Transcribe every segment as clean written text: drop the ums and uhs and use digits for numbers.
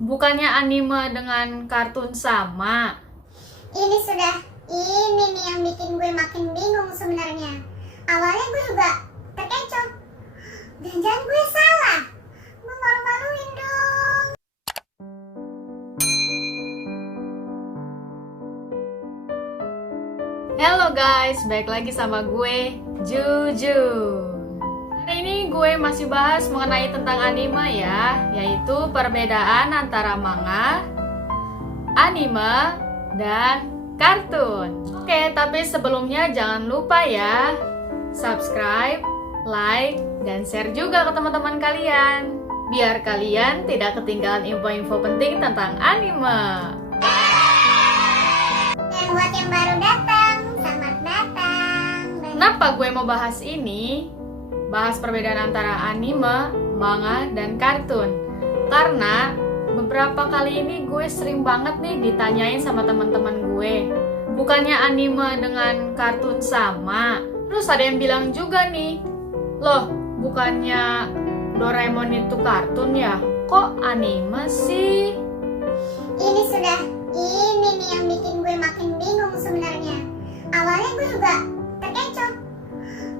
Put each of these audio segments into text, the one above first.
Bukannya anime dengan kartun sama? Ini nih yang bikin gue makin bingung sebenarnya. Awalnya gue juga terkecoh. Jangan-jangan gue salah. Gue malu-maluin dong. Hello guys, balik lagi sama gue, Juju. Hari ini gue masih bahas mengenai tentang anime ya, yaitu perbedaan antara manga, anime, dan kartun. Oke, tapi sebelumnya jangan lupa ya, subscribe, like, dan share juga ke teman-teman kalian, biar kalian tidak ketinggalan info-info penting tentang anime. Dan buat yang baru datang, selamat datang. Kenapa gue mau bahas ini? Bahas perbedaan antara anime, manga, dan kartun. Karena beberapa kali ini gue sering banget nih ditanyain sama teman-teman gue. Bukannya anime dengan kartun sama? Terus ada yang bilang juga nih, loh, bukannya Doraemon itu kartun ya? Kok anime sih? Ini nih yang bikin gue makin bingung sebenarnya. Awalnya gue juga terkecoh.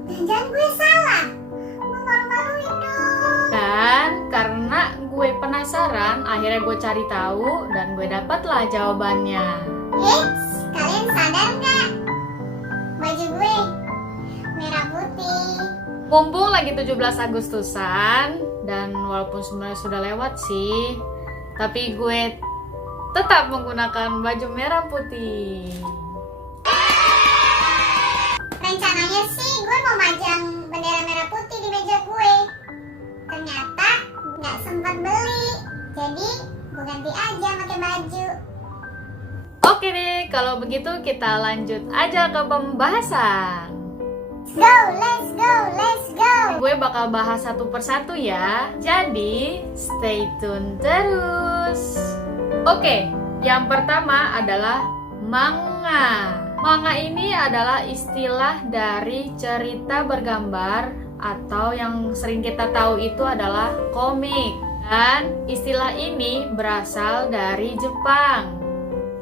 Jangan-jangan gue salah. Gue malu-maluin dong. Dan karena gue penasaran, akhirnya gue cari tahu dan gue dapatlah jawabannya. Eits, kalian sadar nggak? Baju gue merah putih. Mumpung lagi 17 Agustusan, dan walaupun sebenarnya sudah lewat sih, tapi gue tetap menggunakan baju merah putih. Rencananya sih gue mau majang bendera merah putih di meja gue. Ternyata nggak sempat beli. Jadi gue ganti aja pakai baju. Oke deh, kalau begitu kita lanjut aja ke pembahasan. Let's go. Gue bakal bahas satu persatu ya, jadi stay tune terus. Oke, yang pertama adalah manga. Manga ini adalah istilah dari cerita bergambar atau yang sering kita tahu itu adalah komik. Dan istilah ini berasal dari Jepang.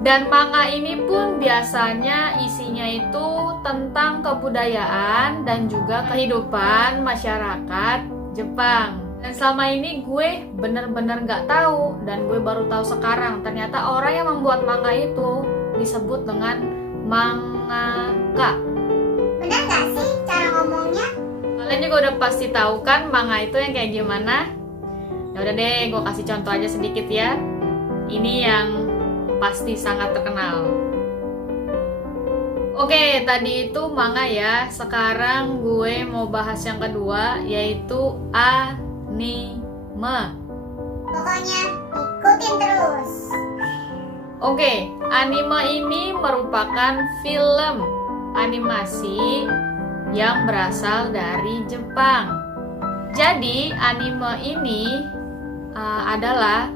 Dan manga ini pun biasanya isinya itu tentang kebudayaan dan juga kehidupan masyarakat Jepang. Dan selama ini gue bener-bener gak tahu, dan gue baru tahu sekarang ternyata orang yang membuat manga itu disebut dengan mangaka. Bener nggak sih cara ngomongnya? Kalian juga udah pasti tahu kan manga itu yang kayak gimana? Ya udah deh, gue kasih contoh aja sedikit ya. Ini yang pasti sangat terkenal. Oke, tadi itu manga ya. Sekarang gue mau bahas yang kedua, yaitu anime. Pokoknya ikutin terus. Oke, anime ini merupakan film animasi yang berasal dari Jepang. Jadi, anime ini adalah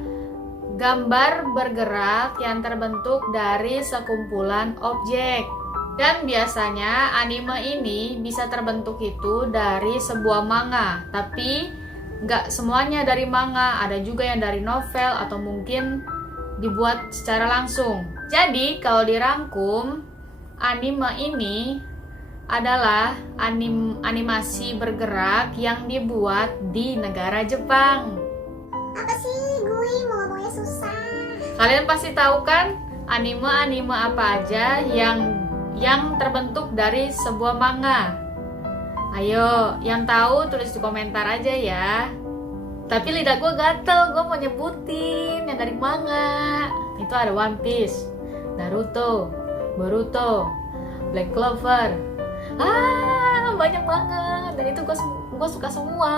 gambar bergerak yang terbentuk dari sekumpulan objek. Dan biasanya anime ini bisa terbentuk itu dari sebuah manga. Tapi nggak semuanya dari manga, ada juga yang dari novel atau mungkin dibuat secara langsung. Jadi kalau dirangkum, anime ini adalah animasi bergerak yang dibuat di negara Jepang. Apa sih gue mau ngomongnya susah. Kalian pasti tahu kan anime apa aja yang terbentuk dari sebuah manga. Ayo, yang tahu tulis di komentar aja ya. Tapi lidah gue gatel, gue mau nyebutin yang dari manga. Itu ada One Piece, Naruto, Boruto, Black Clover. Banyak banget. Dan itu gue suka semua.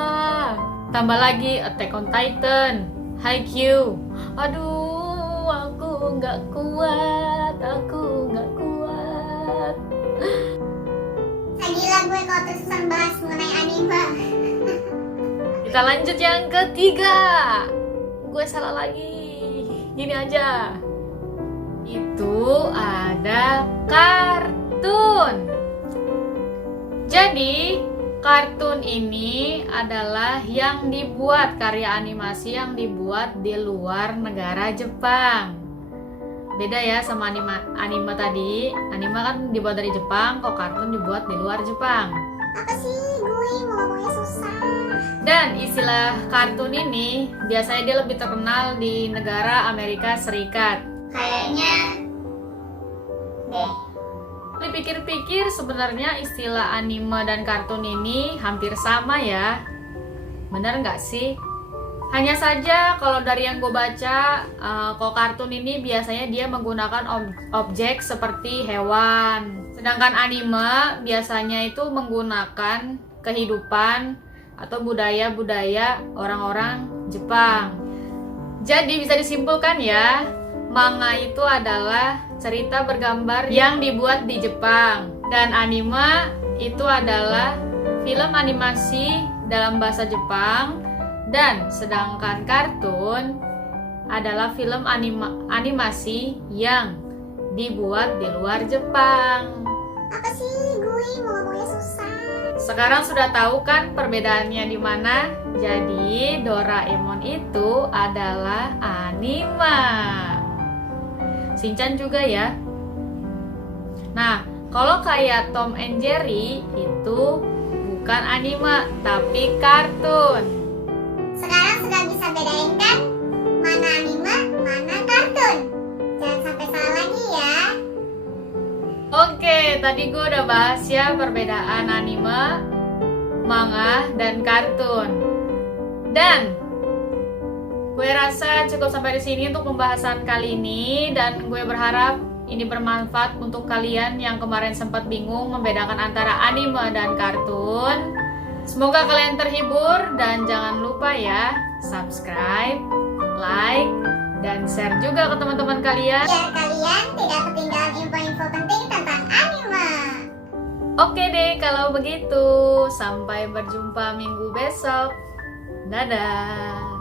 Tambah lagi Attack on Titan, Haikyuu. Aduh, aku nggak kuat. Gila gue kalau terusan bahas mengenai anime. Kita lanjut yang ketiga. Gue salah lagi. Gini aja. Itu ada kartun. Jadi, kartun ini adalah yang dibuat, karya animasi yang dibuat di luar negara Jepang. Beda ya sama anime tadi. Anime kan dibuat dari Jepang, kok kartun dibuat di luar Jepang. Apa sih gue mau ngomongnya susah. Dan istilah kartun ini biasanya dia lebih terkenal di negara Amerika Serikat. Kayaknya deh. Dipikir-pikir sebenarnya istilah anime dan kartun ini hampir sama ya. Bener nggak sih? Hanya saja kalau dari yang gue baca, kalau kartun ini biasanya dia menggunakan objek seperti hewan. Sedangkan anime biasanya itu menggunakan kehidupan atau budaya-budaya orang-orang Jepang. Jadi bisa disimpulkan ya, manga itu adalah cerita bergambar yang dibuat di Jepang. Dan anime itu adalah film animasi dalam bahasa Jepang. Dan sedangkan kartun adalah film animasi yang dibuat di luar Jepang. Apa sih gue mau ngomongnya susah. Sekarang sudah tahu kan perbedaannya di mana? Jadi Doraemon itu adalah anime. Shinchan juga ya. Nah, kalau kayak Tom and Jerry itu bukan anime tapi kartun. Sekarang sudah bisa bedain kan? Mana anime, mana kartun. Jangan sampai salah lagi ya. Oke, tadi gue udah bahas ya perbedaan anime, manga, dan kartun. Dan gue rasa cukup sampai di sini untuk pembahasan kali ini, dan gue berharap ini bermanfaat untuk kalian yang kemarin sempat bingung membedakan antara anime dan kartun. Semoga kalian terhibur dan jangan lupa ya subscribe, like, dan share juga ke teman-teman kalian. Biar kalian tidak ketinggalan info-info penting tentang anime. Oke deh kalau begitu, sampai berjumpa minggu besok. Dadah.